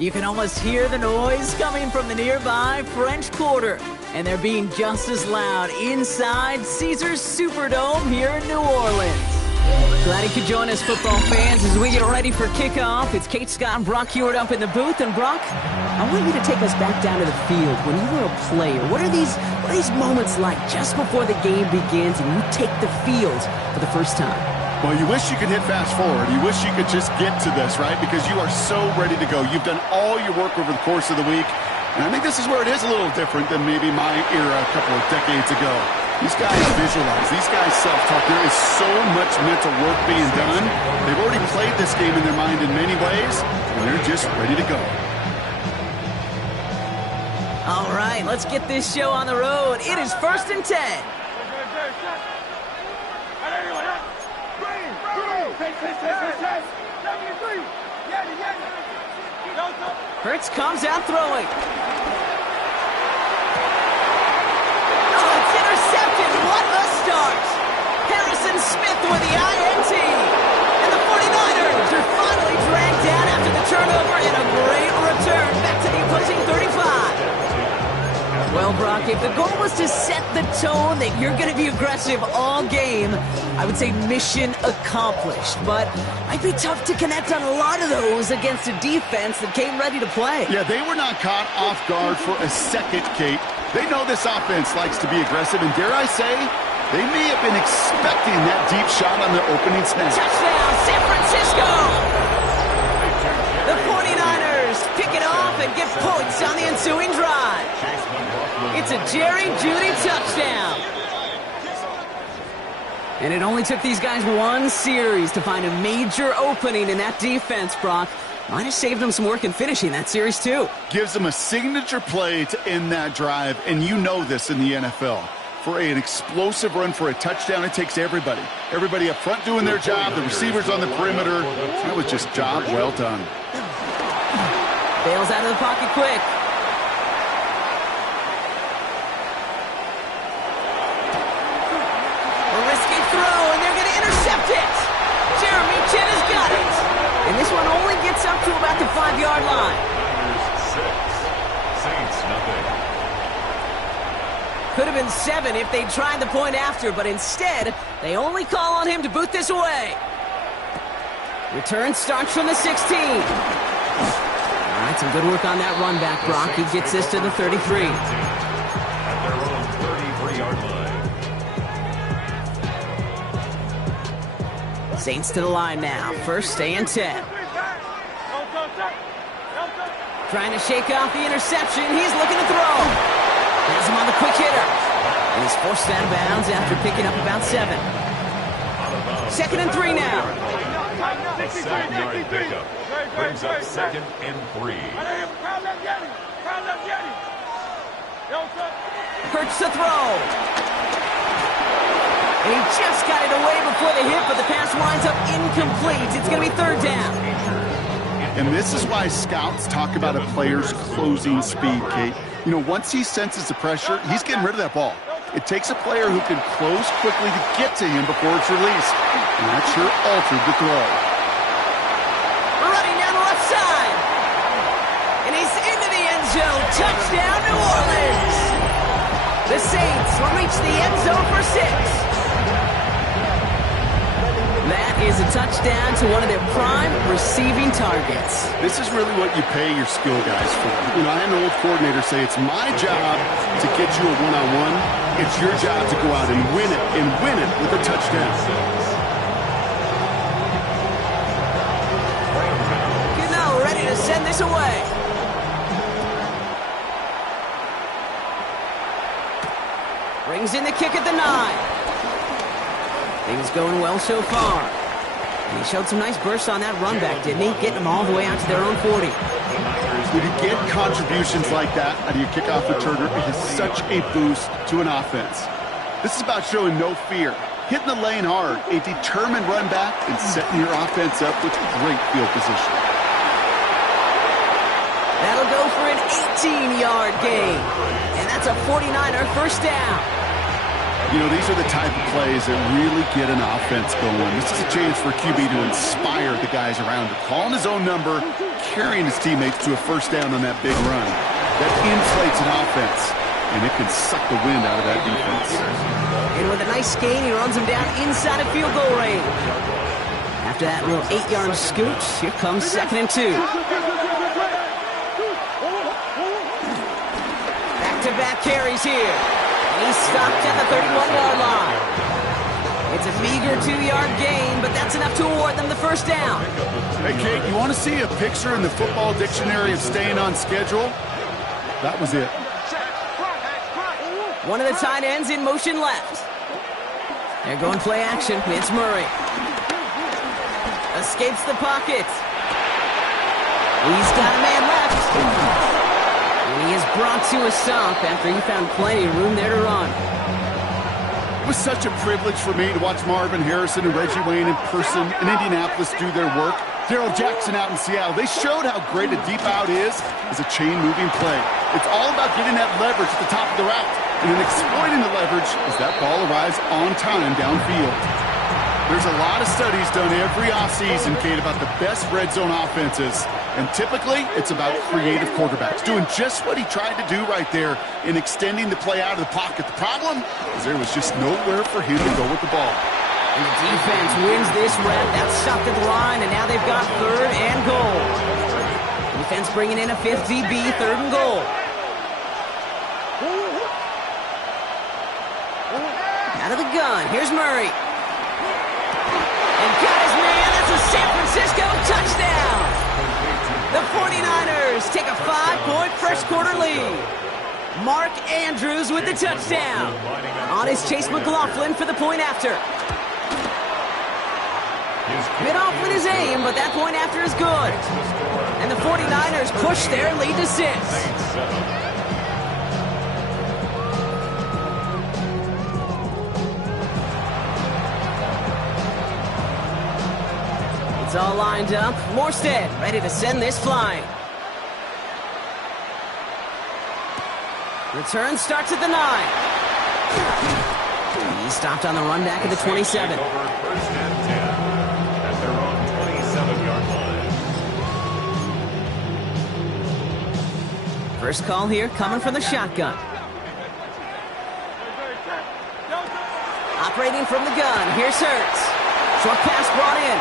You can almost hear the noise coming from the nearby French Quarter, and they're being just as loud inside Caesars Superdome here in New Orleans. Glad you could join us, football fans, as we get ready for kickoff. It's Kate Scott and Brock Hewitt up in the booth. And Brock, I want you to take us back down to the field. When you were a player, what are these moments like just before the game begins and you take the field for the first time? Well, you wish you could hit fast forward. You wish you could just get to this, right? Because you are so ready to go. You've done all your work over the course of the week. And I think this is where it is a little different than maybe my era a couple of decades ago. These guys visualize. These guys self-talk. There is so much mental work being done. They've already played this game in their mind in many ways, and they're just ready to go. All right, let's get this show on the road. It is 1st and 10. Hurts comes out throwing. Oh, it's intercepted. What a start. Harrison Smith with the INT. And the 49ers are finally dragged down after the turnover and a great return back to the opposing 35. Well, Brock, if the goal was to set the tone that you're going to be aggressive all game, I would say mission accomplished. But it might be tough to connect on a lot of those against a defense that came ready to play. Yeah, they were not caught off guard for a second, Kate. They know this offense likes to be aggressive, and dare I say, they may have been expecting that deep shot on the opening snap. Touchdown, San Francisco! The 49ers pick it off and get points on the ensuing drive. It's a Jerry Jeudy touchdown. And it only took these guys one series to find a major opening in that defense, Brock. Might have saved them some work in finishing that series, too. Gives them a signature play to end that drive, and you know this in the NFL. For an explosive run for a touchdown, it takes everybody. Everybody up front doing their job, the receivers on the perimeter. That was just job well done. Bails out of the pocket quick. A risky throw, and they're going to intercept it. Jeremy Chin has got it. And this one only gets up to about the 5-yard line. 6, Saints nothing. Could have been 7 if they'd tried the point after, but instead, they only call on him to boot this away. Return starts from the 16. All right, some good work on that run back, Brock. He gets this to the 33. At their own 33-yard line. Saints to the line now. 1st and 10. Trying to shake off the interception. He's looking to throw. Has him on the quick hitter. And he's forced out of bounds after picking up about 7. 2nd and 3 now. A 7-yard pickup brings up 2nd and 3. Hurts to throw. And he just got it away before the hit, but the pass winds up incomplete. It's going to be 3rd down. And this is why scouts talk about a player's closing speed, Kate. You know, once he senses the pressure, he's getting rid of that ball. It takes a player who can close quickly to get to him before it's released. And that sure altered the throw. Running down the left side. And he's into the end zone. Touchdown, New Orleans. The Saints will reach the end zone for 6. That is a touchdown to one of their prime receiving targets. This is really what you pay your skill guys for. You know, I had an old coordinator say, it's my job to get you a one-on-one. It's your job to go out and win it with a touchdown. Gano ready to send this away. Brings in the kick at the 9. Things going well so far. And he showed some nice bursts on that run back, didn't he? Getting them all the way out to their own 40. When you get contributions like that out of your kickoff returner, it is such a boost to an offense. This is about showing no fear, hitting the lane hard, a determined run back, and setting your offense up with great field position. That'll go for an 18-yard gain. And that's a 49er 1st down. You know, these are the type of plays that really get an offense going. This is a chance for QB to inspire the guys around him. Calling his own number, carrying his teammates to a first down on that big run. That inflates an offense, and it can suck the wind out of that defense. And with a nice gain, he runs him down inside of field goal range. After that little 8-yard scoot, here comes 2nd and 2. Back-to-back carries here. And he's stopped at the 31-yard line. It's a meager 2-yard gain, but that's enough to award them the first down. Hey, Kate, you want to see a picture in the football dictionary of staying on schedule? That was it. One of the tight ends in motion left. They're going play action. It's Murray. Escapes the pocket. He's got a man left. And he is brought to a stop after he found plenty of room there to run. It was such a privilege for me to watch Marvin Harrison and Reggie Wayne in person in Indianapolis do their work. Darrell Jackson out in Seattle. They showed how great a deep out is as a chain-moving play. It's all about getting that leverage at the top of the route and then exploiting the leverage as that ball arrives on time downfield. There's a lot of studies done every offseason, Kate, about the best red zone offenses. And typically, it's about creative quarterbacks doing just what he tried to do right there in extending the play out of the pocket. The problem is there was just nowhere for him to go with the ball. And the defense wins this rep. That's stopped at the line, and now they've got 3rd and goal. Defense bringing in a 5th DB, 3rd and goal. Out of the gun, here's Murray. And got his man, that's a San Francisco touchdown! The 49ers take a 5-point first quarter lead. Mark Andrews with the touchdown. On is Chase McLaughlin for the point after. Bit off with his aim, but that point after is good. And the 49ers push their lead to 6. It's all lined up. Morstead ready to send this flying. Return starts at the 9. He stopped on the run back at the 27. First and 10 at their own 27-yard line. First call here coming from the shotgun. Operating from the gun. Here's Hurts. Short pass brought in.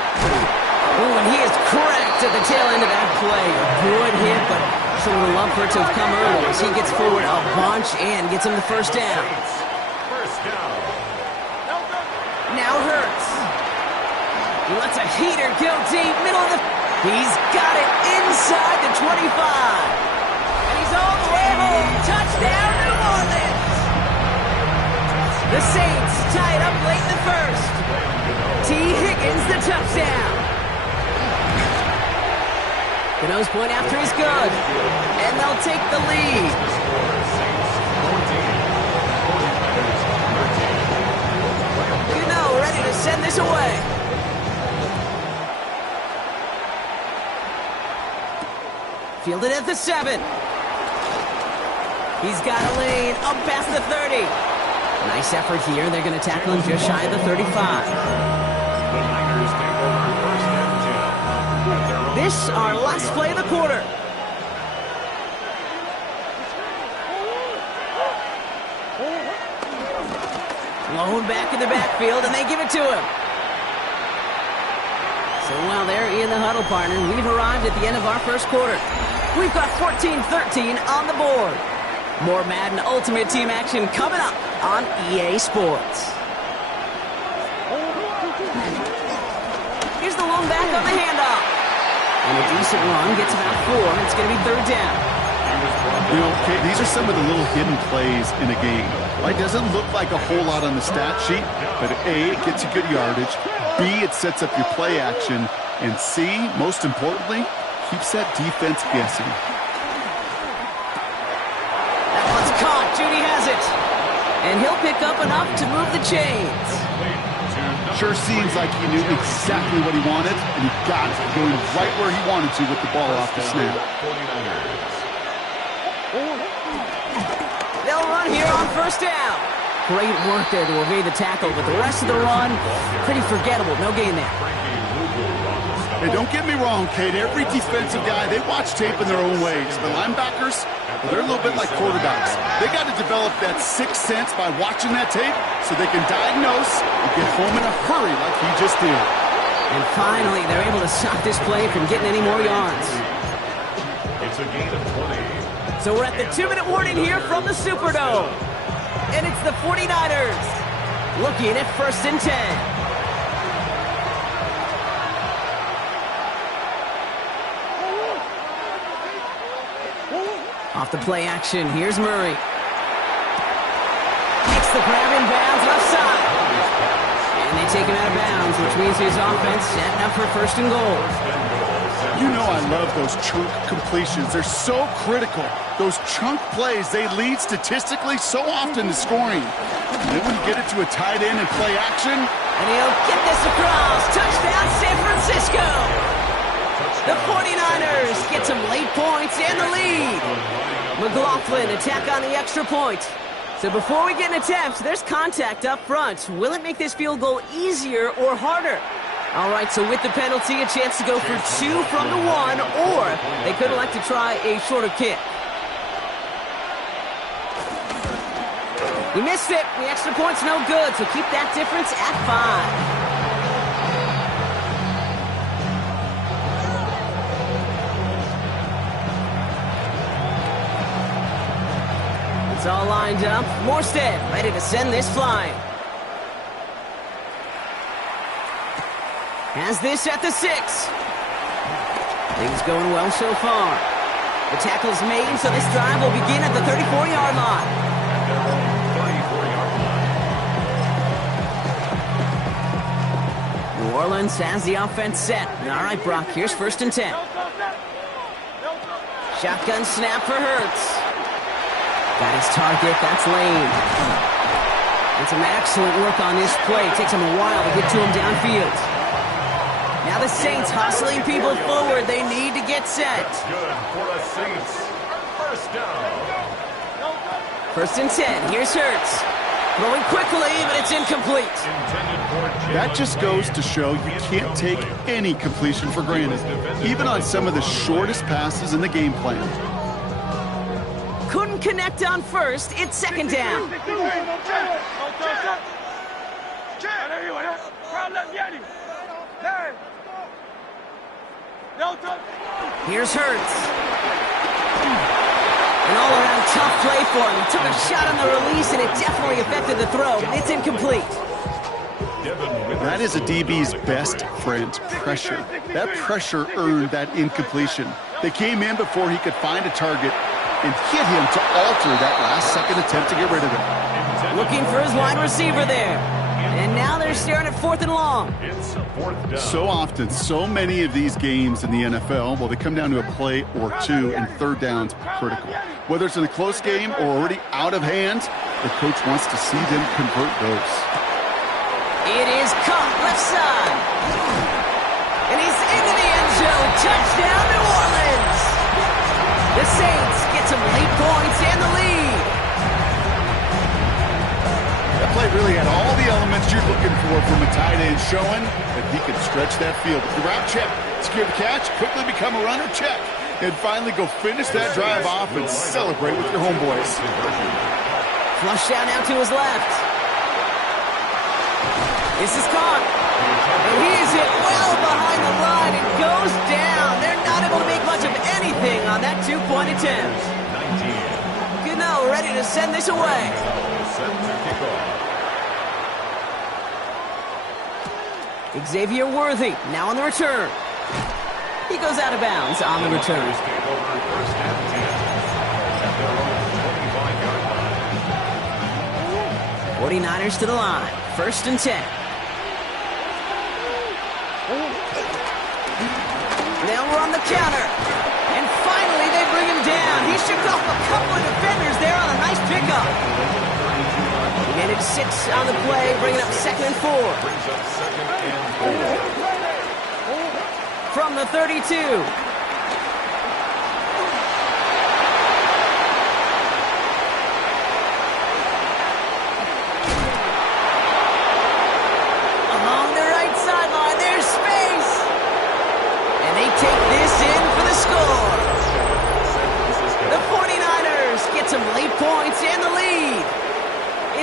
Oh, and he is cracked at the tail end of that play. A good hit, but should have loved for it to have come early as he gets forward a bunch and gets him the first down. First down. Now Hurts. He lets a heater go deep, middle of the... He's got it inside the 25. And he's all the way home. Touchdown, New Orleans. The Saints tie it up late in the first. T. Higgins, the touchdown. The nose point after is good. And they'll take the lead. Ready to send this away. Fielded at the 7. He's got a lane up past the 30. Nice effort here. They're going to tackle him just shy of the 35. The Niners take over first and 10. This our last play of the quarter. Blown back in the backfield, and they give it to him. So while they're in the huddle, partner, we've arrived at the end of our first quarter. We've got 14-13 on the board. More Madden Ultimate Team action coming up on EA Sports. Here's the lone back on the handoff. And a decent run gets about 4. It's going to be 3rd down. You know, Kate, these are some of the little hidden plays in a game. It doesn't look like a whole lot on the stat sheet, but A, it gets you good yardage, B, it sets up your play action, and C, most importantly, keeps that defense guessing. That one's caught. Judy has it. And he'll pick up enough to move the chains. Sure seems like he knew exactly what he wanted, and he got it going right where he wanted to with the ball off the snap. They'll run here on first down. Great work there to evade the tackle, but the rest of the run, pretty forgettable. No gain there. Hey, don't get me wrong, Kate. Every defensive guy, they watch tape in their own ways. But linebackers, well, they're a little bit like quarterbacks. They got to develop that sixth sense by watching that tape so they can diagnose and get home in a hurry like he just did. And finally, they're able to stop this play from getting any more yards. It's a gain of 20. So we're at the 2-minute warning here from the Superdome. And it's the 49ers looking at 1st and 10. Off the play action, here's Murray. Makes the grab in bounds left side. And they take him out of bounds, which means his offense setting up for 1st and goal. You know I love those chunk completions. They're so critical. Those chunk plays, they lead statistically so often to scoring. And then when you get it to a tight end and play action. And he'll get this across. Touchdown, San Francisco. The 49ers get some late points and the lead. McLaughlin attack on the extra point. So before we get an attempt, there's contact up front. Will it make this field goal easier or harder? All right, so with the penalty, a chance to go for 2 from the 1, or they could elect to try a shorter kick. We missed it. The extra point's no good, so keep that difference at 5. It's all lined up. Morstead ready to send this flying. Has this at the 6. Things going well so far. The tackle's made, so this drive will begin at the 34-yard line. New Orleans has the offense set. All right, Brock, here's 1st and 10. Shotgun snap for Hurts. Got his target, that's Lane. And some excellent work on this play. It takes him a while to get to him downfield. Now the Saints hustling people forward. They need to get set. That's good for the Saints. 1st down. 1st and 10. Here's Hurts. Throwing quickly, but it's incomplete. That just goes to show you can't take any completion for granted, even on some of the shortest passes in the game plan. Couldn't connect on 1st. It's 2nd down. Here's Hurts. An all-around tough play for him. He took a shot on the release, and it definitely affected the throw. It's incomplete. That is a DB's best friend, pressure. That pressure earned that incompletion. They came in before he could find a target and hit him to alter that last-second attempt to get rid of it. Looking for his wide receiver there. And now they're staring at 4th and long. It's 4th down. So often, so many of these games in the NFL, well, they come down to a play or 2, and 3rd down's critical. Whether it's in a close game or already out of hand, the coach wants to see them convert those. It is caught left side. And he's into the end zone. Touchdown, New Orleans. The Saints get some late points and the lead. That play really had all the elements you're looking for from a tight end, showing that he can stretch that field. With the route check, secure the catch, quickly become a runner, check, and finally go finish that drive off and celebrate with your homeboys. Flush down now to his left. This is caught. And he is hit well behind the line and goes down. They're not able to make much of anything on that 2-point attempt. 19. Gano ready to send this away. Set to kick off. Xavier Worthy now on the return. He goes out of bounds on the return. Take over 1st and 10 at their own 25-yard line. 49ers to the line. 1st and 10. They'll run the counter. And finally they bring him down. He shook off a couple of defenders there on a nice pickup. He made it 6 on the play, bringing up 2nd and 4. Brings up 2nd and 4. From the 32.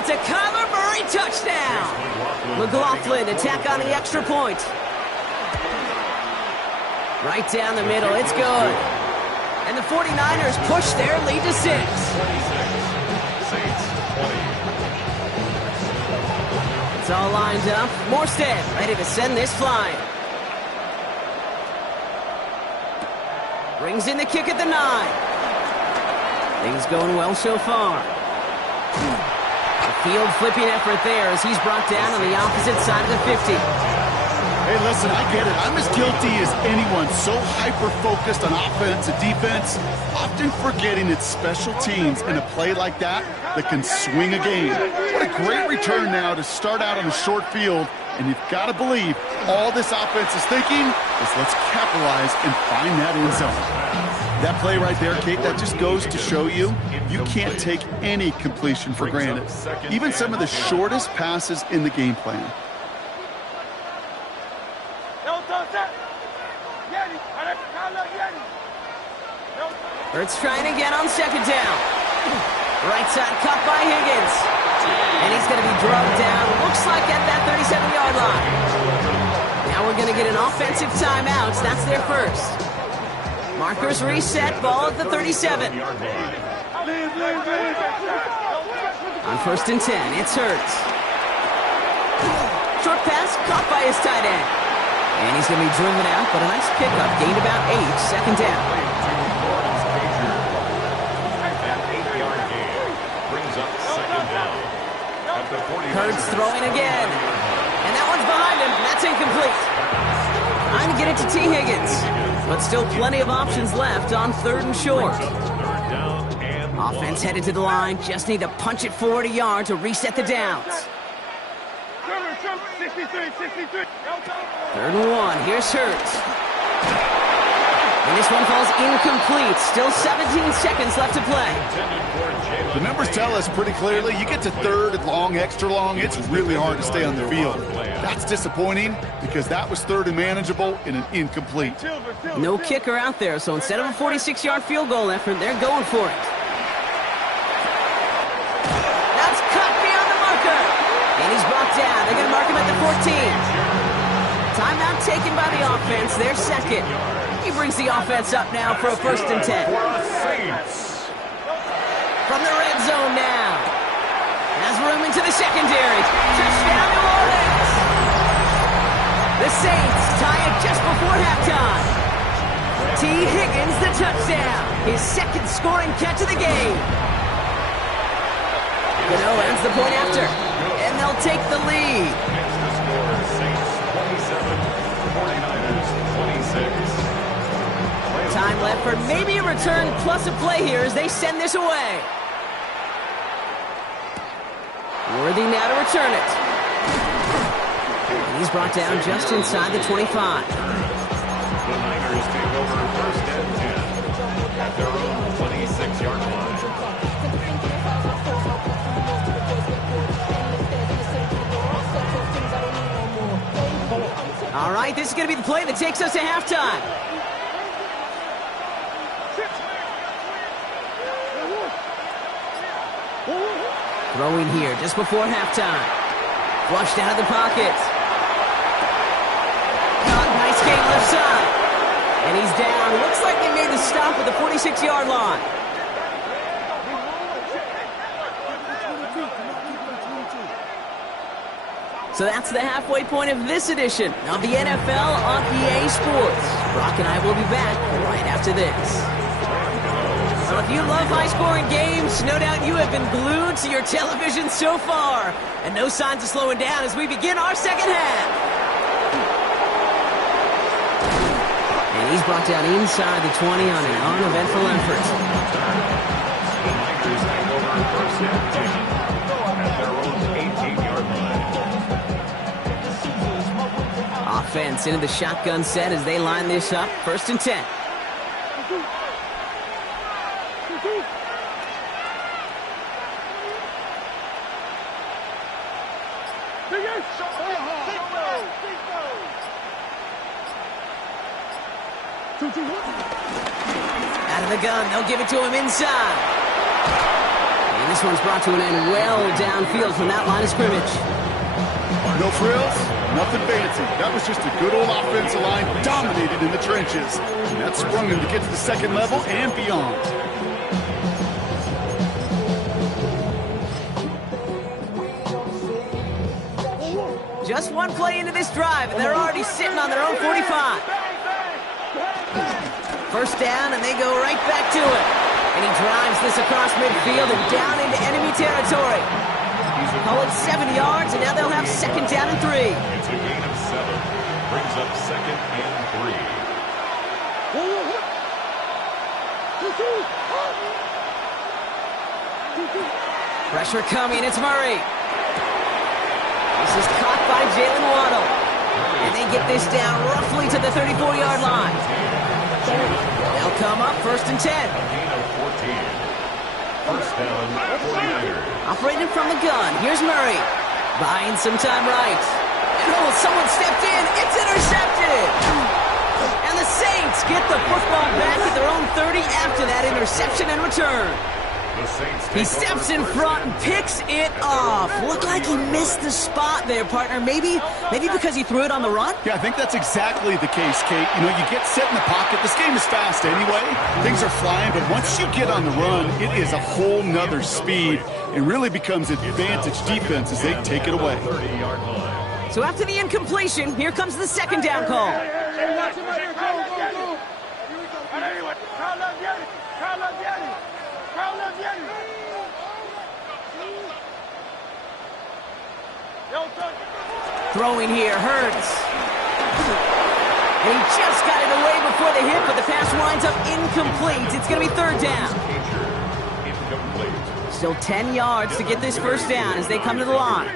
It's a Kyler Murray touchdown. McLaughlin attack on the extra point. Right down the middle. It's good. And the 49ers push their lead to 6. 26. Saints 20. It's all lined up. Morstead ready to send this flying. Brings in the kick at the 9. Things going well so far. A field flipping effort there as he's brought down on the opposite side of the 50. Hey, listen, I get it. I'm as guilty as anyone. So hyper-focused on offense and defense, often forgetting it's special teams in a play like that can swing a game. What a great return now to start out on a short field, and you've got to believe all this offense is thinking is let's capitalize and find that end zone. That play right there, Kate, that just goes to show you can't take any completion for granted. Even some of the shortest passes in the game plan. Hurts trying again on second down. Right side cut by Higgins. And he's going to be drugged down, looks like at that 37-yard line. Now we're going to get an offensive timeout. That's their first. Markers reset, ball at the 37. On first and 10, it's Hurts. Short pass caught by his tight end. And he's going to be driven out, but a nice pickup, gained about 8, second down. Hurts throwing again. And that one's behind him. That's incomplete. Trying to get it to T. Higgins. But still plenty of options left on third and short. Offense headed to the line. Just need to punch it forward a yard to reset the downs. Third and 1. Here's Hurts. And this one falls incomplete. Still 17 seconds left to play. The numbers tell us pretty clearly, you get to third and long, extra long, it's really hard to stay on the field. That's disappointing because that was third and manageable in an incomplete. No kicker out there, so instead of a 46-yard field goal effort, they're going for it. That's cut beyond the marker. And he's brought down. They're going to mark him at the 14. Timeout taken by the offense. They're second. He brings the offense up now for a first and 10. From the red zone now. Has room into the secondary. Touchdown, New Orleans. The Saints tie it just before halftime. T. Higgins, the touchdown. His second scoring catch of the game. Gano ends the point after. And they'll take the lead. The score, Saints 27, 49ers 26. Time left for maybe a return plus a play here as they send this away. Worthy now to return it. He's brought down just inside the 25. The Niners take over first and 10 at their own 26-yard line. All right, this is going to be the play that takes us to halftime. Throwing here just before halftime. Flushed out of the pocket. Nice gain left side. And he's down. Looks like they made the stop at the 46-yard line. So that's the halfway point of this edition of the NFL on EA Sports. Brock and I will be back right after this. Well, if you love high-scoring games, no doubt you have been glued to your television so far. And no signs of slowing down as we begin our second half. And he's brought down inside the 20 on an uneventful effort. The Niners take over first and 10 at their own 18-yard line. Offense into the shotgun set as they line this up. First and 10. Out of the gun, they'll give it to him inside. And This one's brought to an end well downfield from that line of scrimmage. No frills, nothing fancy. That was just a good old offensive line dominated in the trenches. And that sprung him to get to the second level and beyond. Just one play into this drive, and they're already sitting on their own 45. First down, and they go right back to it. And he drives this across midfield and down into enemy territory. Call it 7 yards, and now they'll have second down and 3. It's a gain of 7. Brings up second and 3. Pressure coming, it's Murray. This is caught by Jalen Waddle. And they get this down roughly to the 34-yard line. They'll come up first and 10. A gain of 14. First down, 49ers. Operating from the gun, here's Murray. Buying some time right. And oh, someone stepped in. It's intercepted. And the Saints get the football back at their own 30 after that interception and return. The Saints He steps in front and picks it off. Looked like he missed the spot there, partner. Maybe because he threw it on the run? Yeah, I think that's exactly the case, Kate. You know, you get set in the pocket. This game is fast anyway. Things are flying, but once you get on the run, it is a whole nother speed. It really becomes an advantage defense as they take it away. 30-yard line. So after the incompletion, here comes the second down call. Throwing here, Hurts. And he just got it away before the hit, but the pass winds up incomplete. It's going to be third down. Incomplete. Still 10 yards to get this first down as they come to the line.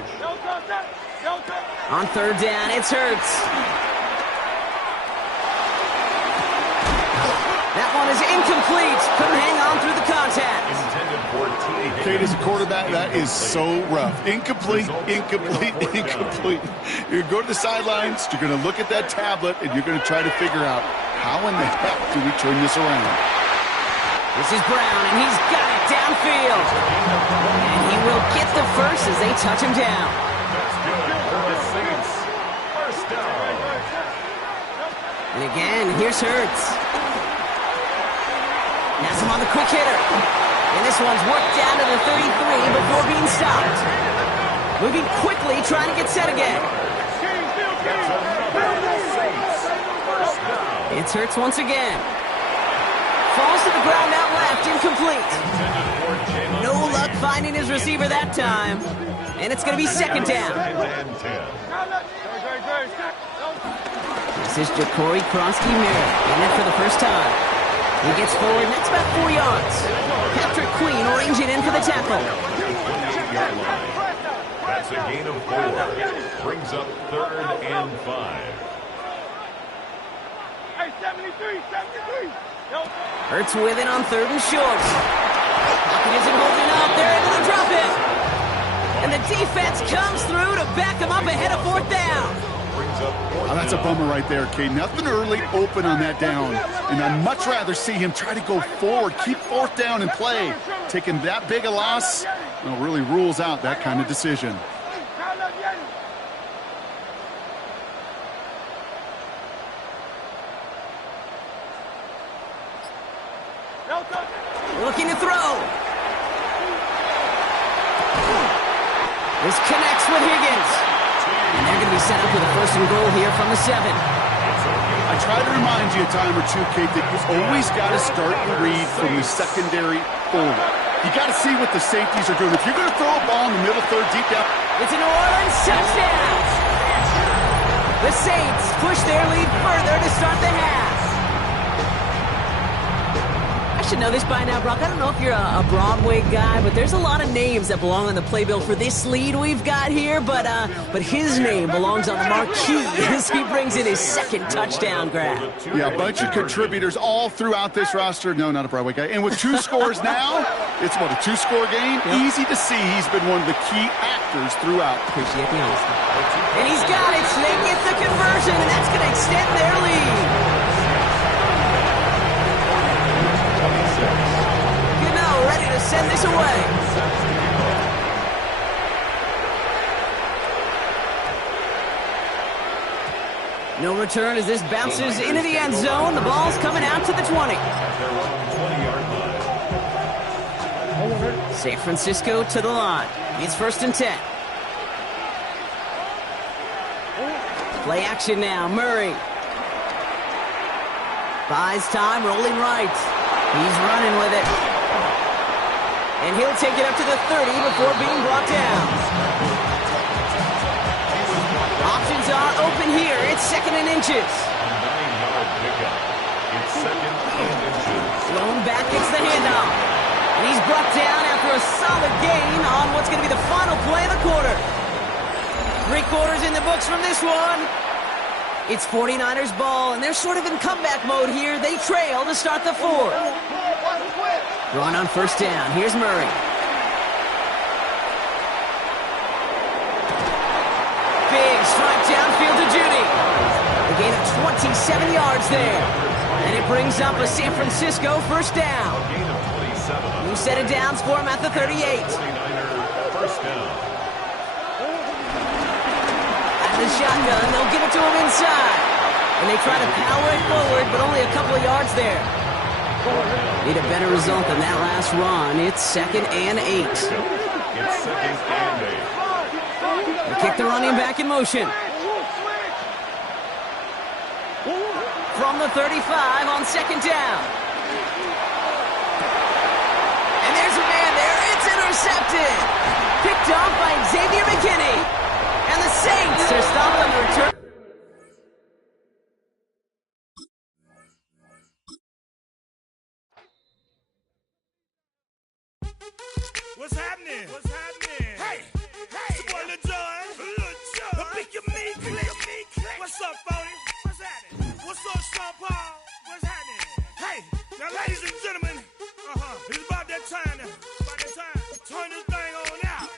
On third down, it's Hurts. That one is incomplete. Couldn't hang on through the contact. Intended for T. Kate, as a quarterback, that is so rough. Incomplete, incomplete, incomplete. You're going to go to the sidelines, you're going to look at that tablet, and you're going to try to figure out how in the heck do we turn this around. This is Brown, and he's got it downfield. And he will get the first as they touch him down. That's good for the Saints. First down. And again, here's Hurts. Has him on the quick hitter. And this one's worked down to the 33 before being stopped. Moving quickly, trying to get set again. It's Hurts once again. Falls to the ground out left, incomplete. No luck finding his receiver that time. And it's going to be second down. This is Ja'Cory Kronsky-Merritt in it for the first time. He gets forward, and that's about 4 yards. Patrick Queen ranging in for the tackle. That's a gain of 4. Brings up third and 5. Hurts with it on third and short. Pocket isn't holding up. They're able to drop it. And the defense comes through to back him up ahead of fourth down. Oh, that's a bummer right there, Kate. Nothing early open on that down. And I'd much rather see him try to go forward, keep fourth down and play. Taking that big a loss, well, really rules out that kind of decision. Looking to throw. This connects with Higgins. And they're going to be set up with a first and goal here from the 7. I try to remind you a time or two, Kate, that you've always got to start the read from the secondary forward. You got to see what the safeties are doing. If you're going to throw a ball in the middle third deep down. It's a New Orleans touchdown. The Saints push their lead further to start the half. I should know this by now, Brock. I don't know if you're a Broadway guy, but there's a lot of names that belong on the playbill for this lead we've got here. But his name belongs on the marquee as he brings in his second touchdown grab. Yeah, a bunch of contributors all throughout this roster. No, not a Broadway guy. And with 2 scores now, it's what, a 2-score game? Yep. Easy to see he's been one of the key actors throughout. Appreciate the honesty. And he's got it. So they get the conversion, and that's going to extend their lead. Ready to to send this away. No return as this bounces into the end zone. The ball's coming out to the 20. San Francisco to the line. It's 1st and 10. Play action now. Murray buys time, rolling right. He's running with it. And he'll take it up to the 30 before being brought down. Options are open here. It's 2nd and inches. 9-yard pickup. It's 2nd and inches. Thrown back, it's the handoff. And he's brought down after a solid gain on what's going to be the final play of the quarter. 3 quarters in the books from this one. It's 49ers ball, and they're sort of in comeback mode here. They trail to start the 4th. Run on 1st down. Here's Murray. Big strike downfield to Judy. A gain of 27 yards there. And it brings up a San Francisco 1st down. A gain of 27. New set of downs for him at the 38. 49er 1st down. The shotgun, they'll give it to him inside. And they try to power it forward, but only a couple of yards there. Need a better result than that last run. It's 2nd and 8. It's 2nd and 8. They kick the running back in motion. From the 35 on 2nd down. And there's a man there. It's intercepted. Picked off by Xavier McKinney. And the Saints are stopped on the return. What's happening? What's happening? Hey, it's your boy Lil Jon. Pick your meat, click. What's up, 40? What's happening? What's up, Sean Paul? What's happening? Hey, now, ladies and gentlemen, it's about that time now. Turn this thing on out.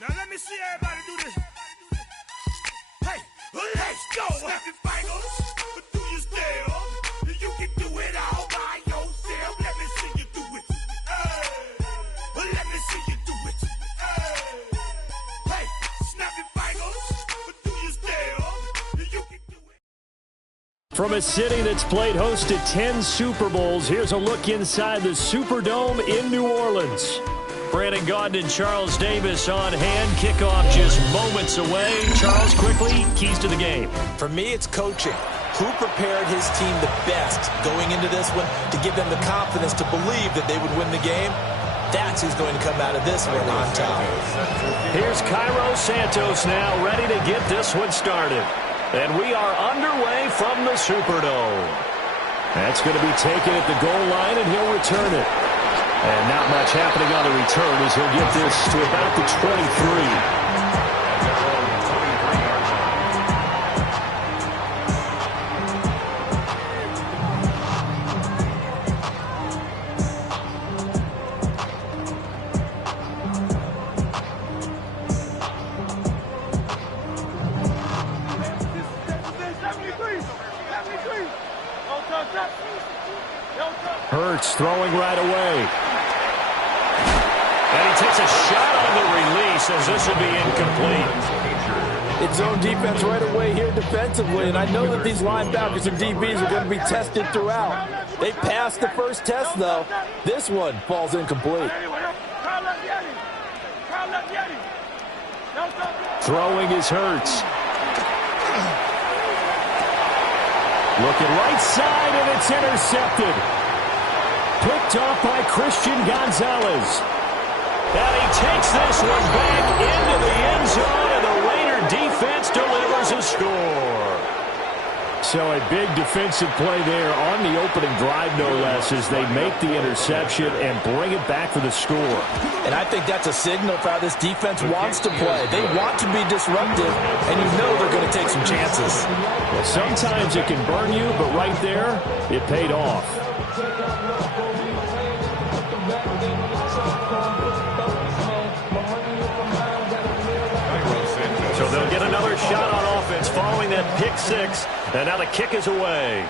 Now, let me see everybody do this. Hey, let's go. Snap your fingers, but do you still? You can do it all by yourself. Let me see you do it. Let me see you do it. Hey, snap your fingers, but do you still? You can do it. From a city that's played host to 10 Super Bowls, here's a look inside the Superdome in New Orleans. Brandon Gaudin and Charles Davis on hand. Kickoff just moments away. Charles, quickly, keys to the game. For me, it's coaching. Who prepared his team the best going into this one to give them the confidence to believe that they would win the game? That's who's going to come out of this one on top. Here's Cairo Santos now, ready to get this one started. And we are underway from the Superdome. That's going to be taken at the goal line, and he'll return it. And not much happening on the return as he'll get this to about the 23. Hurts throwing right away. And he takes a shot on the release as this will be incomplete. It's zone defense right away here defensively, and I know that these linebackers and DBs are going to be tested throughout. They passed the first test, though. This one falls incomplete. Throwing is Hurts. Looking right side, and it's intercepted. Picked off by Christian Gonzalez. And he takes this one back into the end zone, and the Raider defense delivers a score. So a big defensive play there on the opening drive, no less, as they make the interception and bring it back for the score. And I think that's a signal for how this defense wants to play. They want to be disruptive, and you know they're going to take some chances. Well, sometimes it can burn you, but right there, it paid off. So they'll get another shot on offense following that pick six. And now the kick is away.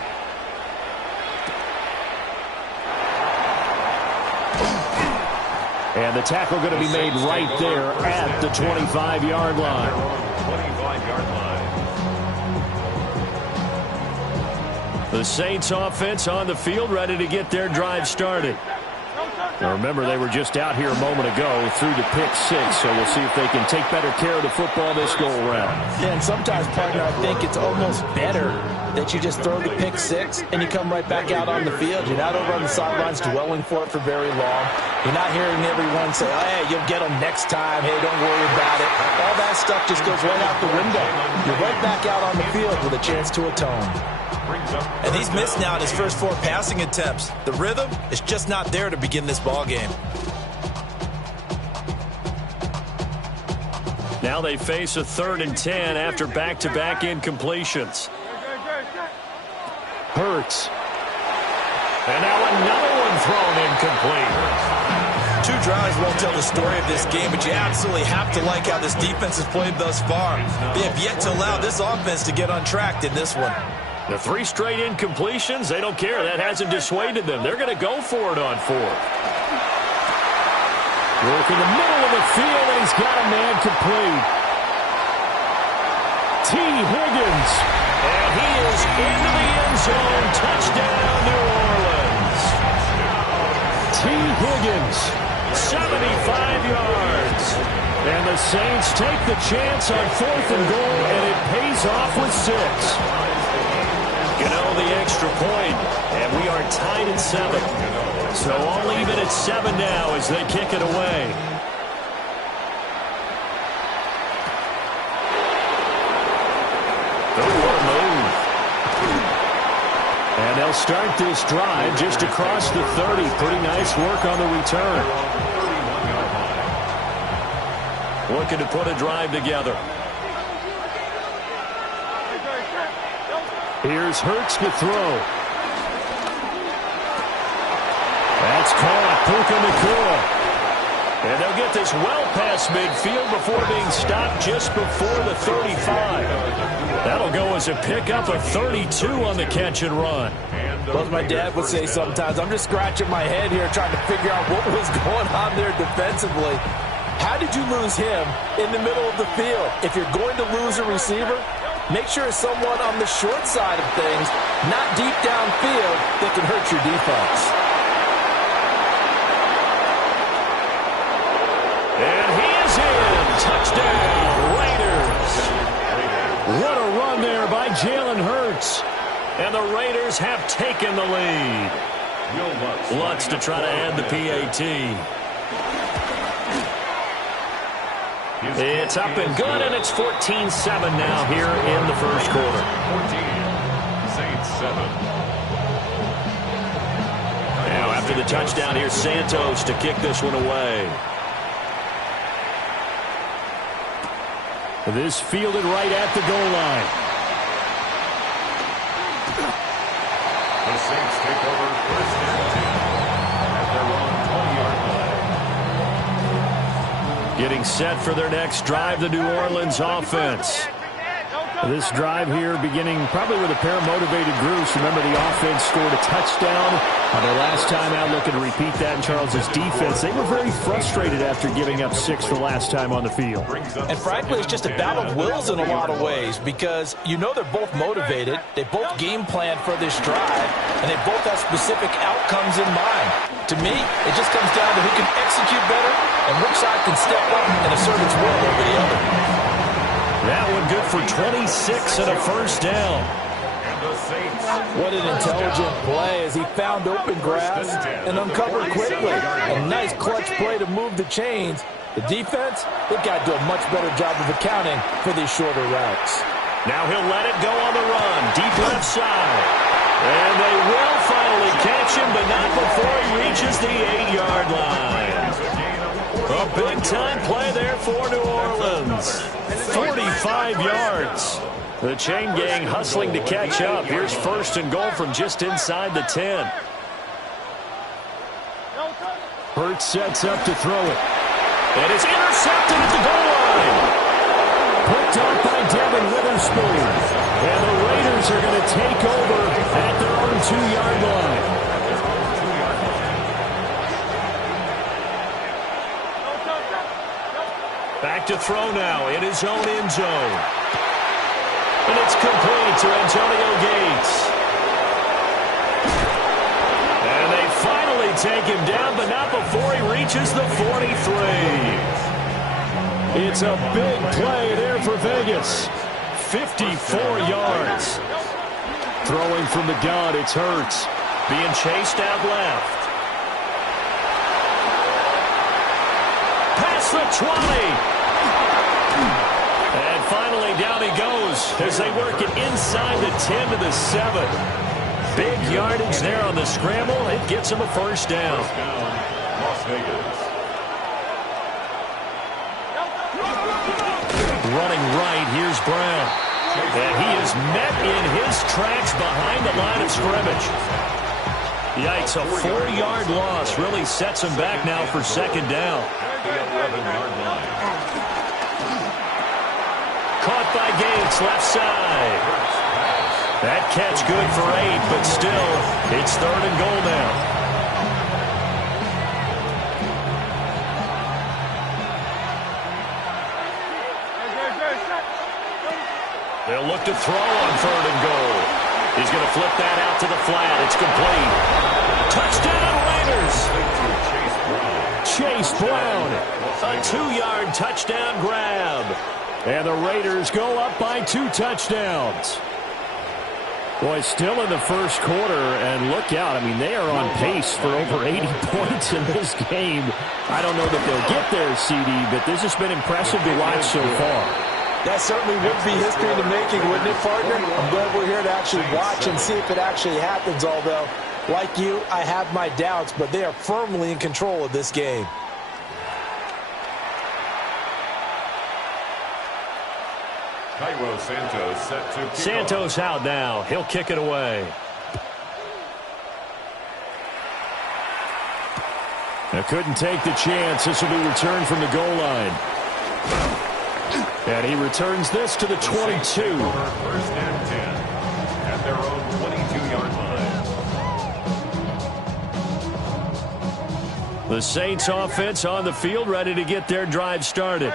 And the tackle going to be made right there at the 25-yard line. 25-yard line. The Saints offense on the field, ready to get their drive started. Now remember, they were just out here a moment ago through the pick six, so we'll see if they can take better care of the football this go-around. Yeah, and sometimes, partner, I think it's almost better that you just throw the pick six and you come right back out on the field. You're not over on the sidelines dwelling for it for very long. You're not hearing everyone say, oh, hey, you'll get them next time. Hey, don't worry about it. All that stuff just goes right out the window. You're right back out on the field with a chance to atone. And he's missed now in his first 4 passing attempts. The rhythm is just not there to begin this ball game. Now they face a 3rd and 10 after back-to-back incompletions. Hurts. And now another one thrown incomplete. 2 drives won't tell the story of this game, but you absolutely have to like how this defense has played thus far. They have yet to allow this offense to get untracked in this one. The 3 straight incompletions, they don't care. That hasn't dissuaded them. They're going to go for it on 4th. Work in the middle of the field, and he's got a man complete. T. Higgins. And he is into the end zone. Touchdown, New Orleans. T. Higgins, 75 yards. And the Saints take the chance on 4th and goal, and it pays off with 6. You know, the extra point, and we are tied at 7. So all even at 7 now as they kick it away. And they'll start this drive just across the 30. Pretty nice work on the return. Looking to put a drive together. Here's Hurts to throw. That's caught. Puka Nacua. And they'll get this well past midfield before being stopped just before the 35. That'll go as a pickup of 32 on the catch and run. Well, as my dad would say sometimes, I'm just scratching my head here trying to figure out what was going on there defensively. How did you lose him in the middle of the field? If you're going to lose a receiver, make sure it's someone on the short side of things, not deep downfield, that can hurt your defense. And he is in. Touchdown, Raiders. What a run there by Jalen Hurts. And the Raiders have taken the lead. Lutz to try to add the PAT. It's up and good, and it's 14-7 now here in the first quarter. 14, Saints 7. Now after the touchdown, here's Santos to kick this one away. This fielded right at the goal line. The Saints take over 1st and 10 at their own 20-yard line. Getting set for their next drive, the New Orleans offense. This drive here beginning probably with a pair of motivated groups. Remember, the offense scored a touchdown on their last time out. Looking to repeat that in Charles's defense. They were very frustrated after giving up 6 the last time on the field. And frankly, it's just a battle of wills in a lot of ways because you know they're both motivated. They both game plan for this drive, and they both have specific outcomes in mind. To me, it just comes down to who can execute better and which side can step up and assert its will over the other. That one good for 26 and a first down. What an intelligent play as he found open grass and uncovered quickly. A nice clutch play to move the chains. The defense, they've got to do a much better job of accounting for these shorter routes. Now he'll let it go on the run. Deep left side. And they will finally catch him, but not before he reaches the 8-yard line. A big-time play there for New Orleans. 45 yards. The chain gang hustling to catch up. Here's 1st and goal from just inside the 10. Hurts sets up to throw it. And it's intercepted at the goal line. Picked up by Devin Witherspoon. And the Raiders are going to take over at their own 2-yard line. Back to throw now in his own end zone. And it's complete to Antonio Gates. And they finally take him down, but not before he reaches the 43. It's a big play there for Vegas. 54 yards. Throwing from the gun, it's Hurts. Being chased out left. Past the 20. And finally down he goes as they work it inside the 10 to the 7. Big yardage there on the scramble. It gets him a first down. First down, Las Vegas. Running right, here's Brown. And he is met in his tracks behind the line of scrimmage. Yikes, a 4-yard loss really sets him back now for second down. At the 11-yard line. Caught by Gates, left side. That catch good for 8, but still, it's third and goal now. They'll look to throw on third and goal. He's going to flip that out to the flat. It's complete. Touchdown, Raiders. Chase Brown. A 2-yard touchdown grab. And the Raiders go up by 2 touchdowns. Boy, still in the first quarter, and look out. I mean, they are on pace for over 80 points in this game. I don't know that they'll get there, CD, but this has been impressive to watch so far. That certainly would be history in the making, wouldn't it, partner? I'm glad we're here to actually watch and see if it actually happens, although, like you, I have my doubts, but they are firmly in control of this game. Cairo Santos set to kick Santos out now. He'll kick it away. Now couldn't take the chance. This will be returned from the goal line. And he returns this to the 22. First and 10 at their own 22-yard line. The Saints offense on the field, ready to get their drive started.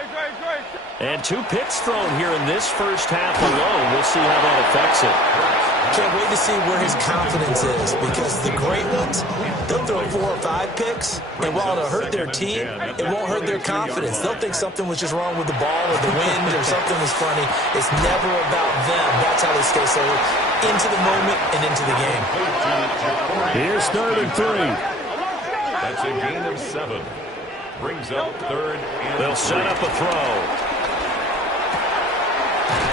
And 2 picks thrown here in this first half alone. We'll see how that affects it. Can't wait to see where his confidence is, because the great ones, they'll throw 4 or 5 picks, and while it'll hurt their team, it won't hurt their confidence. They'll think something was just wrong with the ball or the wind or something was funny. It's never about them. That's how they stay so into the moment and into the game. Here's third and 3. That's a gain of 7. Brings up third and They'll 3. set up a throw.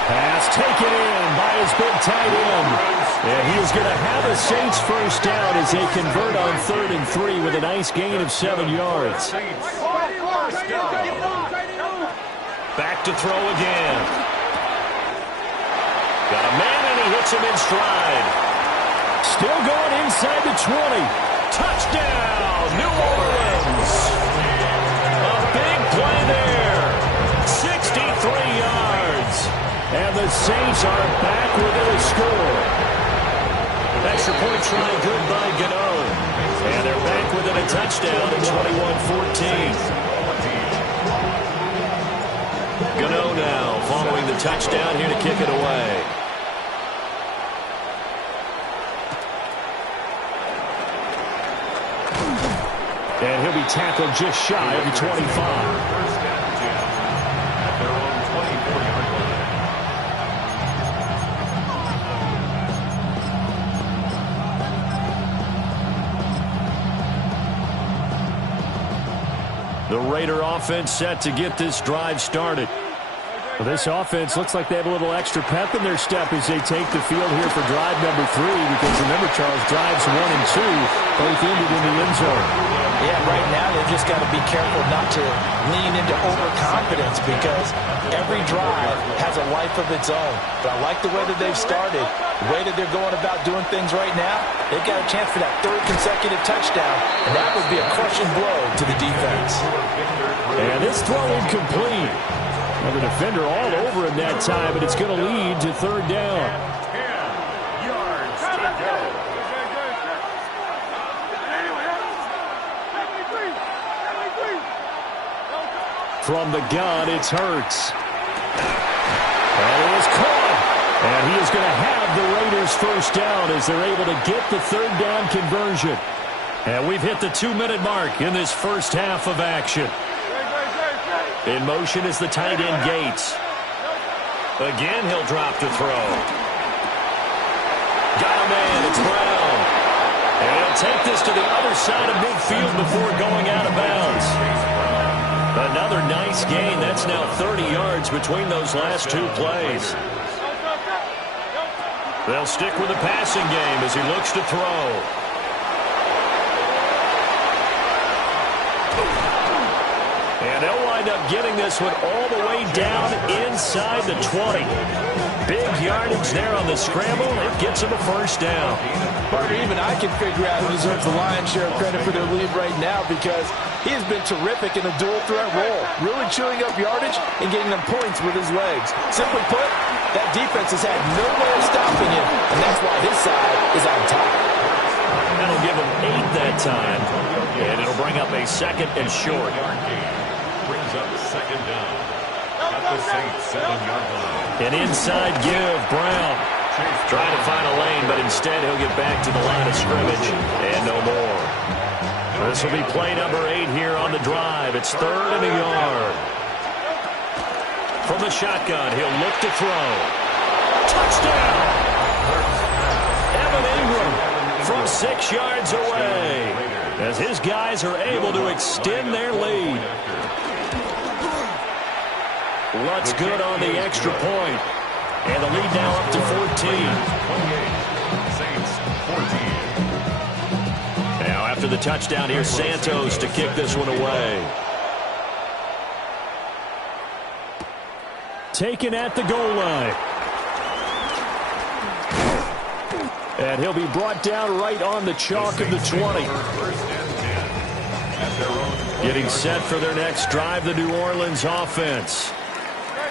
Pass taken in by his big tight end. And he is going to have a Saints first down as they convert on third and 3 with a nice gain of 7 yards. Back to throw again. Got a man and he hits him in stride. Still going inside the 20. Touchdown, New Orleans. A big play there. 63 yards. And the Saints are back within a score. Extra point try good by Gano. And they're back within a touchdown at 21-14. Gano now following the touchdown here to kick it away. And he'll be tackled just shy of the 25. First and 10 at their own 24-yard line. The Raider offense set to get this drive started. Well, this offense looks like they have a little extra pep in their step as they take the field here for drive number 3, because remember, Charles, drives 1 and 2 both ended in the end zone. Yeah, right now they've just got to be careful not to lean into overconfidence, because every drive has a life of its own. But I like the way that they've started, the way that they're going about doing things right now. They've got a chance for that 3rd consecutive touchdown, and that would be a crushing blow to the defense. And this throw incomplete. Well, the defender all over him that time, but it's going to lead to 3rd down. 10 yards to go. From the gun, it's Hurts. And he is caught. And he is going to have the Raiders first down as they're able to get the third down conversion. And we've hit the 2-minute mark in this first half of action. In motion is the tight end Gates. Again, he'll drop to throw. Got a man, it's Brown. And he'll take this to the other side of midfield before going out of bounds. Another nice gain. That's now 30 yards between those last two plays. They'll stick with the passing game as he looks to throw. And they'll wind up getting this one all the way down inside the 20. Big yardage there on the scramble. It gets him a first down. Parker, even I can figure out who deserves the lion's share of credit for their lead right now because he has been terrific in the dual threat role, really chewing up yardage and getting them points with his legs. Simply put, that defense has had no way of stopping him, and that's why his side is on top. That'll give him 8 that time, and it'll bring up a second and short. Brings up second down at the Saints 7-yard line. An inside give, Brown. Trying to find a lane, but instead he'll get back to the line of scrimmage, and no more. This will be play number 8 here on the drive. It's 3rd and a yard. From the shotgun, he'll look to throw. Touchdown! Evan Ingram from 6 yards away as his guys are able to extend their lead. What's good on the extra point? And the lead now up to 14. 28. Saints 14. Now after the touchdown, here's Santos to kick this one away. Taken at the goal line. And he'll be brought down right on the chalk of the 20. Getting set for their next drive, the New Orleans offense.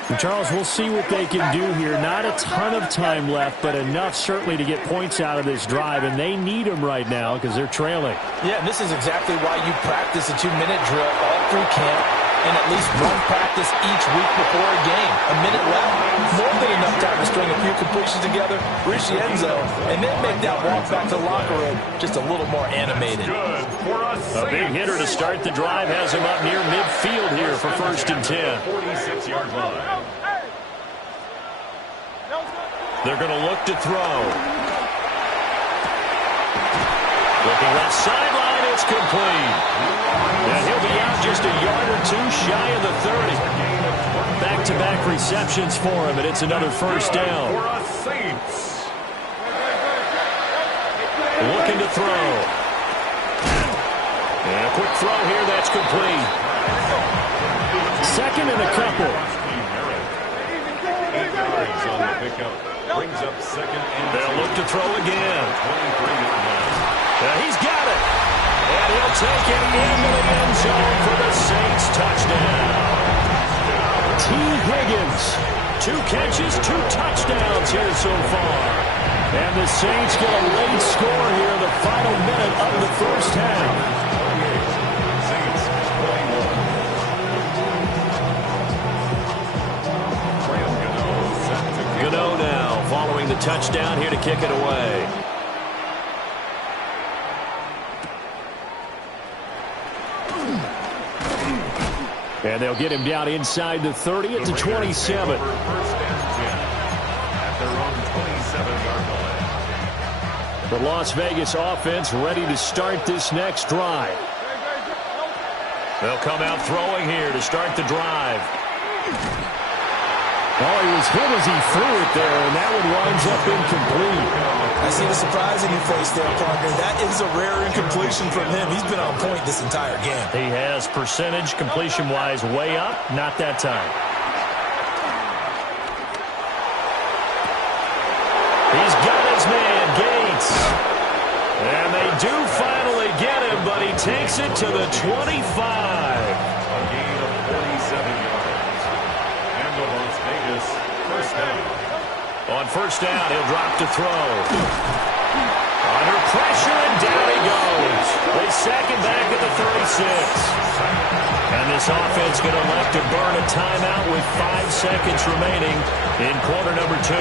And Charles, we'll see what they can do here. Not a ton of time left, but enough certainly to get points out of this drive, and they need them right now because they're trailing. Yeah, and this is exactly why you practice a 2-minute drill all through camp and at least one practice each week before a game. A minute left, more than enough time to string a few completions together, reach the end zone, and then make that walk back to the locker room just a little more animated. A big hitter to start the drive has him up near midfield here for 1st and 10. 46-yard line. They're going to look to throw. Looking left sideline, it's complete. And he'll be out just a yard or two shy of the 30. Back-to-back receptions for him, and it's another first down. Looking to throw. And a quick throw here, that's complete. Second and a couple. 8 yards on the pickup. Brings up second and They'll look to throw again. 23-yard line. He's got it. And he'll take it into the end zone for the Saints touchdown. T. Higgins, 2 catches, 2 touchdowns here so far. And the Saints get a late score here in the final minute of the first half. Saints 21. Gano now following the touchdown here to kick it away. And they'll get him down inside the 30 at the 27. First and 10 at their own 27-yard line. The Las Vegas offense ready to start this next drive. They'll come out throwing here to start the drive. Oh, he was hit as he threw it there, and that one winds up incomplete. I see the surprise in your face there, Parker. That is a rare incompletion from him. He's been on point this entire game. He has percentage completion-wise way up. Not that time. He's got his man, Gates. And they do finally get him, but he takes it to the 25. A gain of 47 yards. And the Las Vegas first down. On first down, he'll drop to throw. Under pressure, and down he goes. They sack him back at the 36. And this offense going to elect to burn a timeout with 5 seconds remaining in quarter number 2.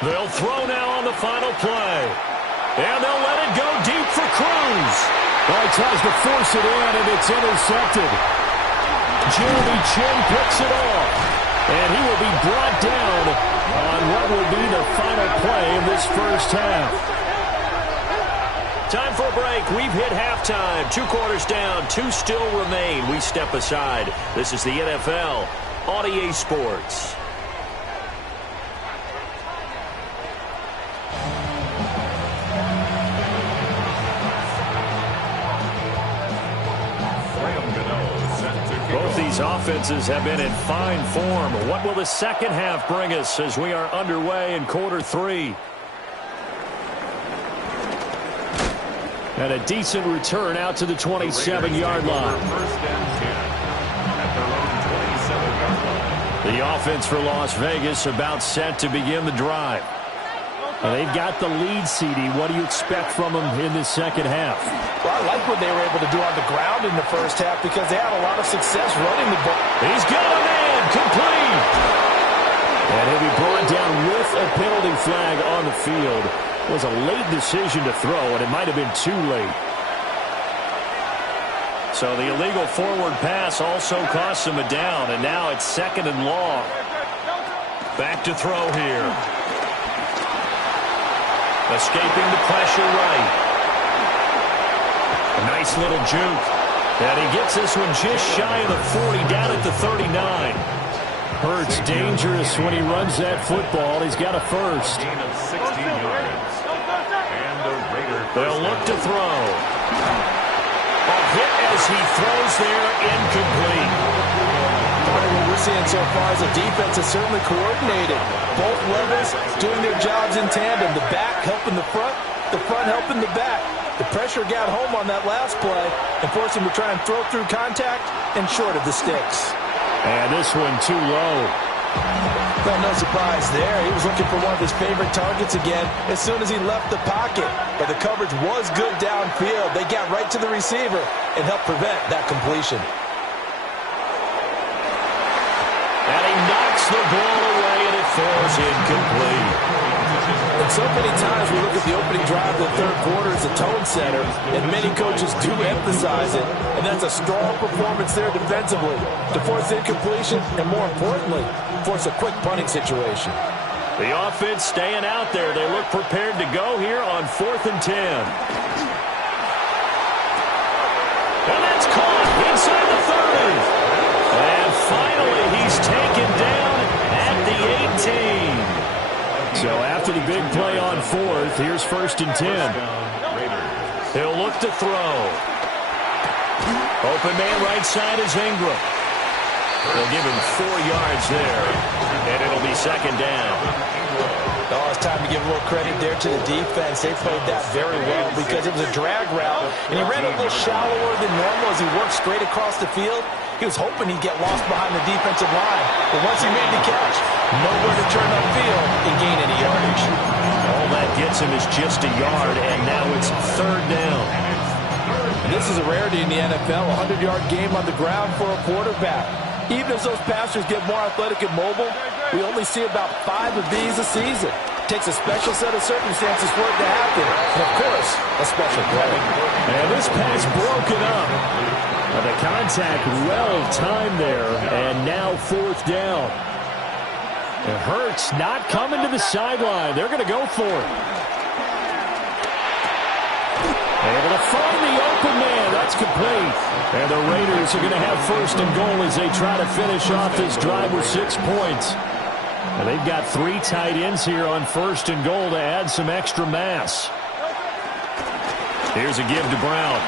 They'll throw now on the final play. And they'll let it go deep for Cruz. Well, he tries to force it in, and it's intercepted. Jeremy Chinn picks it off. And he will be brought down on what will be the final play of this first half. Time for a break. We've hit halftime. 2 quarters down. 2 still remain. We step aside. This is the NFL on EA Sports. Both these offenses have been in fine form. What will the second half bring us as we are underway in quarter 3? And a decent return out to the 27-yard line. First and 10 at their own 27-yard line. The offense for Las Vegas about set to begin the drive. Well, they've got the lead, CD. What do you expect from them in the second half? Well, I like what they were able to do on the ground in the first half because they had a lot of success running the ball. He's got a man complete. And he'll be brought down with a penalty flag on the field. It was a late decision to throw, and it might have been too late. So the illegal forward pass also costs him a down, and now it's 2nd and long. Back to throw here. Escaping the pressure right. A nice little juke. And he gets this one just shy of the 40, down at the 39. Hurts dangerous when he runs that football. He's got a first. Gain of 16 yards. And the Raiders. They'll look to throw. A hit as he throws there, incomplete. Part of what we're seeing so far is the defense is certainly coordinated. Both levels doing their jobs in tandem. The back helping the front helping the back. The pressure got home on that last play and forced him to try and throw through contact and short of the sticks. And this one too low. Well, no surprise there. He was looking for one of his favorite targets again as soon as he left the pocket. But the coverage was good downfield. They got right to the receiver and helped prevent that completion. And he knocks the ball away, and it falls incomplete. And so many times we look at the opening drive of the third quarter as a tone setter, and many coaches do emphasize it, and that's a strong performance there defensively to force incompletion and, more importantly, force a quick punting situation. The offense staying out there. They look prepared to go here on 4th and 10. And that's caught inside the 30. And finally, he's taken down at the 18. So after the big play on 4th, here's 1st and 10. He'll look to throw. Open man right side is Ingram. They'll give him 4 yards there, and it'll be 2nd down. Oh, it's time to give a little credit there to the defense. They played that very well because it was a drag route, and he ran a little shallower than normal as he worked straight across the field. He was hoping he'd get lost behind the defensive line, but once he made the catch, nowhere to turn upfield and gain any yardage. All that gets him is just a yard, and now it's 3rd down. And this is a rarity in the NFL, a 100-yard game on the ground for a quarterback. Even as those passers get more athletic and mobile, we only see about 5 of these a season. It takes a special set of circumstances for it to happen, and of course, a special play. And this pass broken up. The contact well-timed there, and now 4th down. And Hurts not coming to the sideline. They're going to go for it. Able to find the open man. That's complete. And the Raiders are going to have 1st and goal as they try to finish off this drive with 6 points. And they've got 3 tight ends here on 1st and goal to add some extra mass. Here's a give to Brown.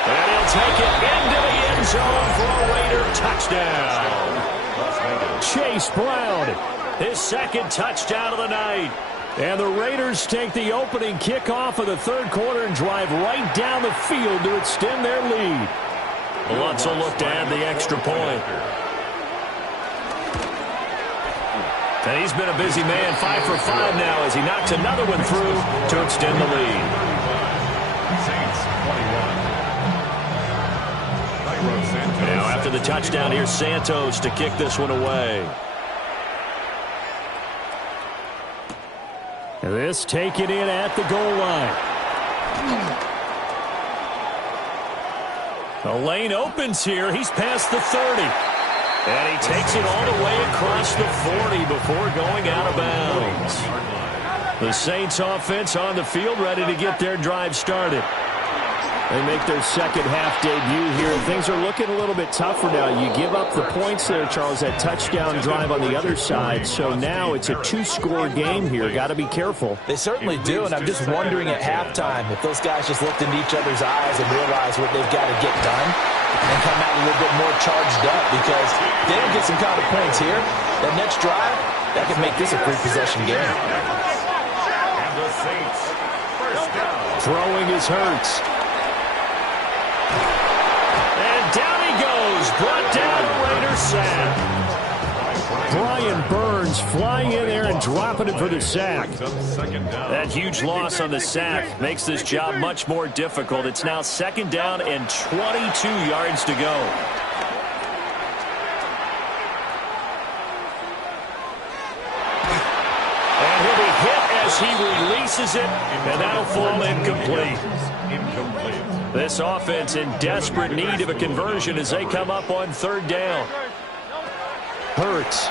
And he'll take it into the end zone for a Raider touchdown. Chase Brown, his 2nd touchdown of the night. And the Raiders take the opening kickoff of the 3rd quarter and drive right down the field to extend their lead. Lutz will look to add the extra point. And he's been a busy man, 5 for 5 now as he knocks another one through to extend the lead. Saints 21. Now after the touchdown, here's Santos to kick this one away. This taken in at the goal line. The lane opens here. He's past the 30. And he takes it all the way across the 40 before going out of bounds. The Saints offense on the field ready to get their drive started. They make their second half debut here. Things are looking a little bit tougher now. You give up the points there, Charles, that touchdown drive on the other side. So now it's a 2-score game here. Got to be careful. They certainly do, and I'm just wondering at halftime if those guys just looked into each other's eyes and realized what they've got to get done and come out a little bit more charged up, because if they don't get some kind of points here, that next drive, that could make this a 3-possession game. And the Saints first down. Throwing is Hurts. And down he goes. Brought down a Raider sack. Brian Burns flying in there and dropping it for the sack. That huge loss on the sack makes this job much more difficult. It's now second down and 22 yards to go. And he'll be hit as he releases it, and that'll fall incomplete. This offense in desperate need of a conversion as they come up on third down. Hurts.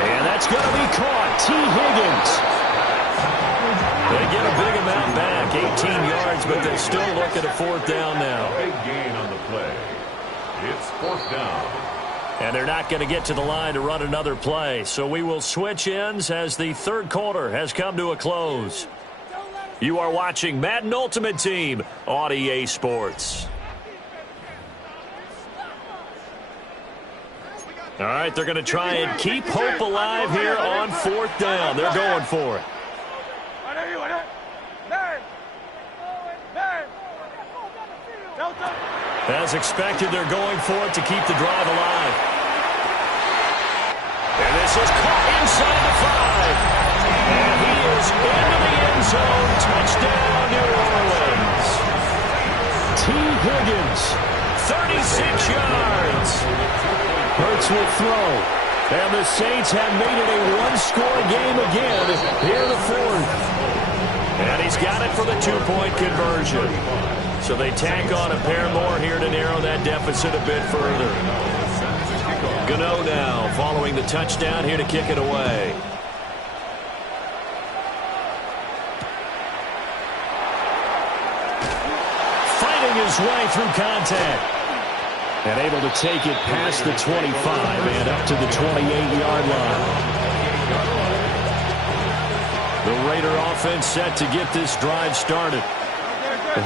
And that's going to be caught. T. Higgins. They get a big amount back, 18 yards, but they're still looking at fourth down now. Big gain on the play. It's fourth down. And they're not going to get to the line to run another play. So we will switch ends as the third quarter has come to a close. You are watching Madden Ultimate Team on EA Sports. All right, they're going to try and keep hope alive here on fourth down. They're going for it. As expected, they're going for it to keep the drive alive. And this is caught inside the 5. And he is into the end zone. Touchdown, New Orleans. T. Higgins, 36 yards. Hurts will throw. And the Saints have made it a one-score game again here in the fourth. And he's got it for the two-point conversion. So they tack on a pair more here to narrow that deficit a bit further. Gano now following the touchdown here to kick it away. Fighting his way through contact. And able to take it past the 25 and up to the 28-yard line. The Raider offense set to get this drive started.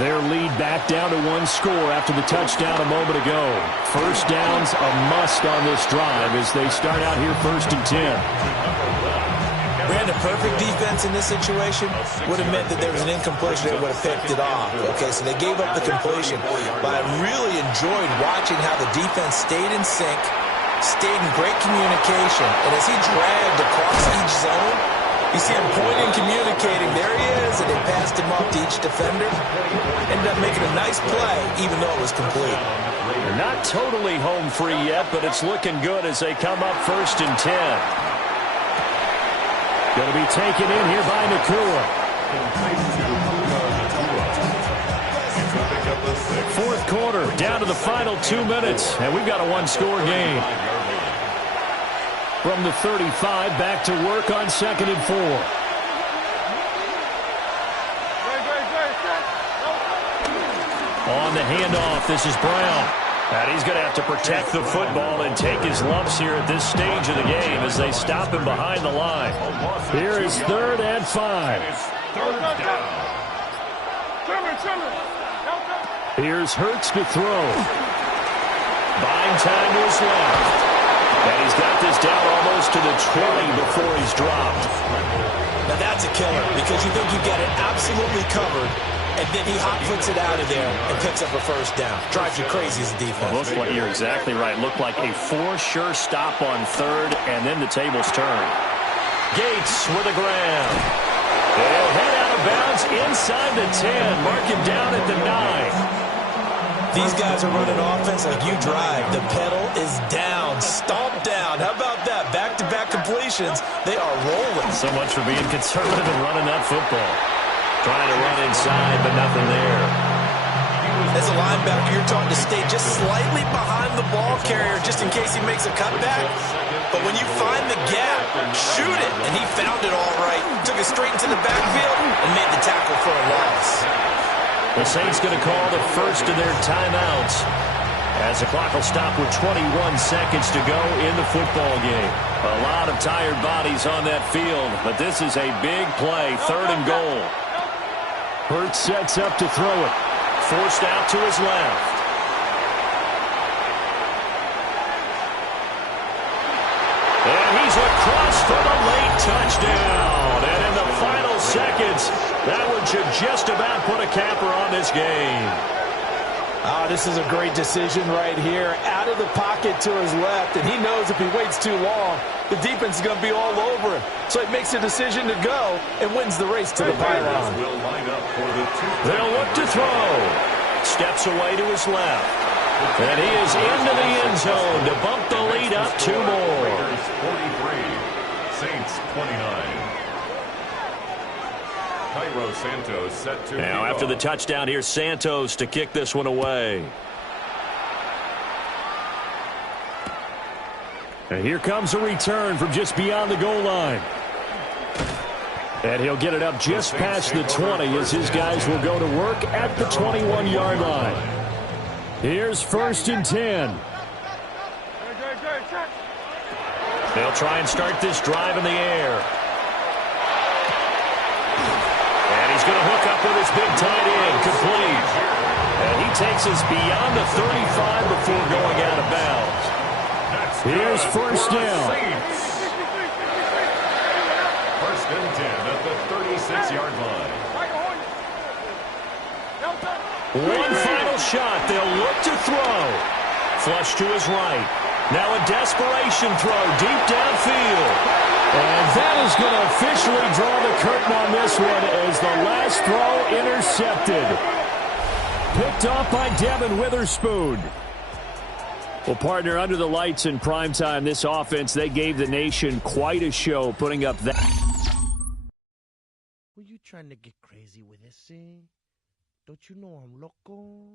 Their lead back down to one score after the touchdown a moment ago. First down's a must on this drive as they start out here first and 10. Brandon, perfect defense in this situation would have meant that there was an incompletion that would have picked it off. Okay, so they gave up the completion. But I really enjoyed watching how the defense stayed in sync, stayed in great communication. And as he dragged across each zone, you see him pointing, communicating. There he is, and they passed him off to each defender. Ended up making a nice play, even though it was complete. They're not totally home free yet, but it's looking good as they come up first and 10. Going to be taken in here by Nakua. Fourth quarter, down to the final 2 minutes, and we've got a one-score game. From the 35, back to work on second and 4. On the handoff, this is Brown. And he's going to have to protect the football and take his lumps here at this stage of the game as they stop him behind the line. Here is third and 5. Here's Hurts to throw. Buying time to his left. And he's got this down almost to the 20 before he's dropped. Now that's a killer because you think you get it absolutely covered. and then he hot-foots it out of there and picks up a first down. Drives you crazy as a defense. Looks like you're exactly right. Looked like a for-sure stop on third, and then the tables turn. Gates with a grab. They'll head out of bounds inside the 10. Mark him down at the 9. These guys are running offense like you drive. The pedal is down, stomp down. How about that? Back-to-back completions. They are rolling. So much for being conservative and running that football. Trying to run inside, but nothing there. As a linebacker, you're taught to stay just slightly behind the ball carrier just in case he makes a cutback. But when you find the gap, shoot it. And he found it all right. Took it straight into the backfield and made the tackle for a loss. The Saints going to call the first of their timeouts as the clock will stop with 21 seconds to go in the football game. A lot of tired bodies on that field, but this is a big play, 3rd and goal. Hurts sets up to throw it. Forced out to his left. And he's across for the late touchdown. And in the final seconds, that one should just about put a capper on this game. Oh, this is a great decision right here. Out of the pocket to his left, and he knows if he waits too long, the defense is going to be all over him. So he makes a decision to go and wins the race to the pylon. They'll look to throw. Steps away to his left. And he is into the end zone to bump the lead up 2 more. 43, Saints 29. Cairo Santos set to now after the touchdown, here's Santos to kick this one away. And here comes a return from just beyond the goal line. And he'll get it up just past the 20 as his guys will go to work at the 21-yard line. Here's 1st and 10. They'll try and start this drive in the air. And he's going to hook up with his big tight end, complete. And he takes us beyond the 35 before going out of bounds. Here's 1st down. 1st and 10 at the 36-yard line. One final shot. They'll look to throw. Flush to his right. Now a desperation throw deep downfield. And that is going to officially draw the curtain on this one as the last throw intercepted. Picked off by Devin Witherspoon. Well, partner, under the lights in primetime, this offense, they gave the nation quite a show putting up that. Were you trying to get crazy with this thing? Don't you know I'm loco?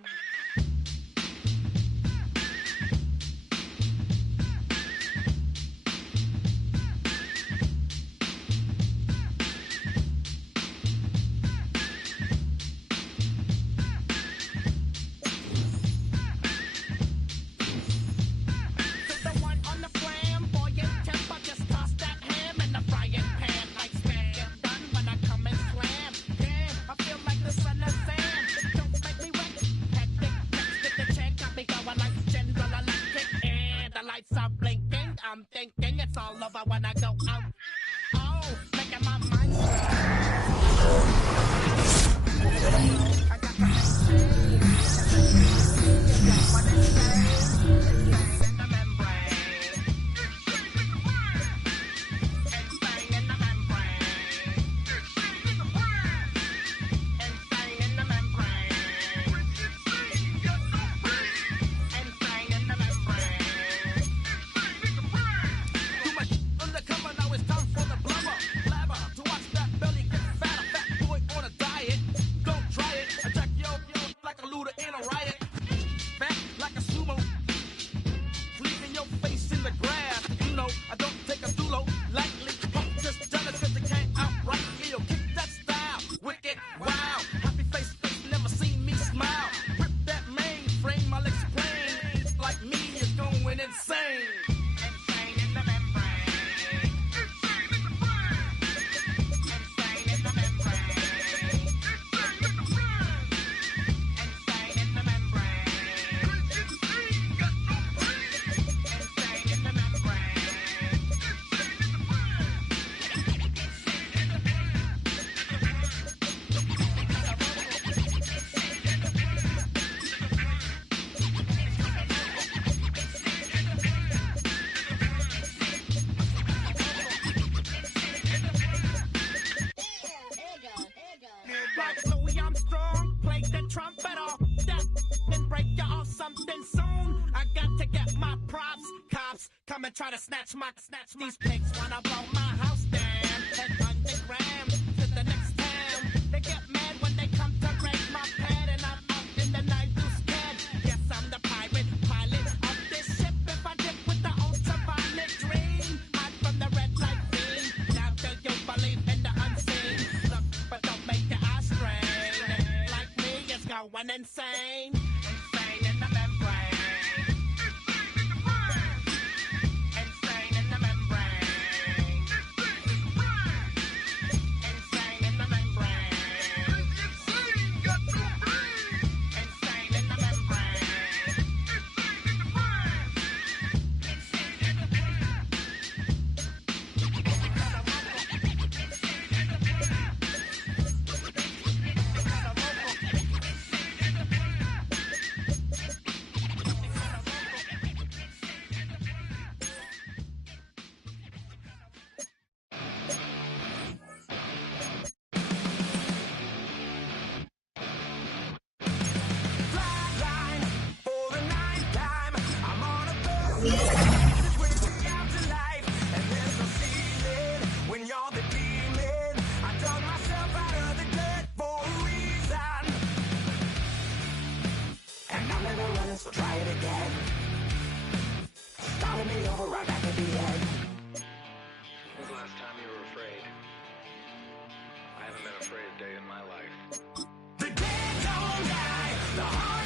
these pigs wanna blow my house down. Head underground to the next town. They get mad when they come to break my pad, and I'm out in the night too scared. Yes, I'm the pirate pilot of this ship. If I dip with the ultraviolet dream, hide from the red light beam. Now do you believe in the unseen? Look, but don't make your eyes strain. Like me, it's going insane. Insane in the membrane. Insane in the membrane. Insane in the membrane. Insane in the membrane. Flatline for the ninth time. I'm on a bus. It's way out to life, and there's no ceiling when you're the demon. I dug myself out of the dirt for a reason, and I'm never running, so try it again. Starting me over right back at the end. When was the last time you were afraid? I haven't been afraid a day in my life. The dead don't die, the heart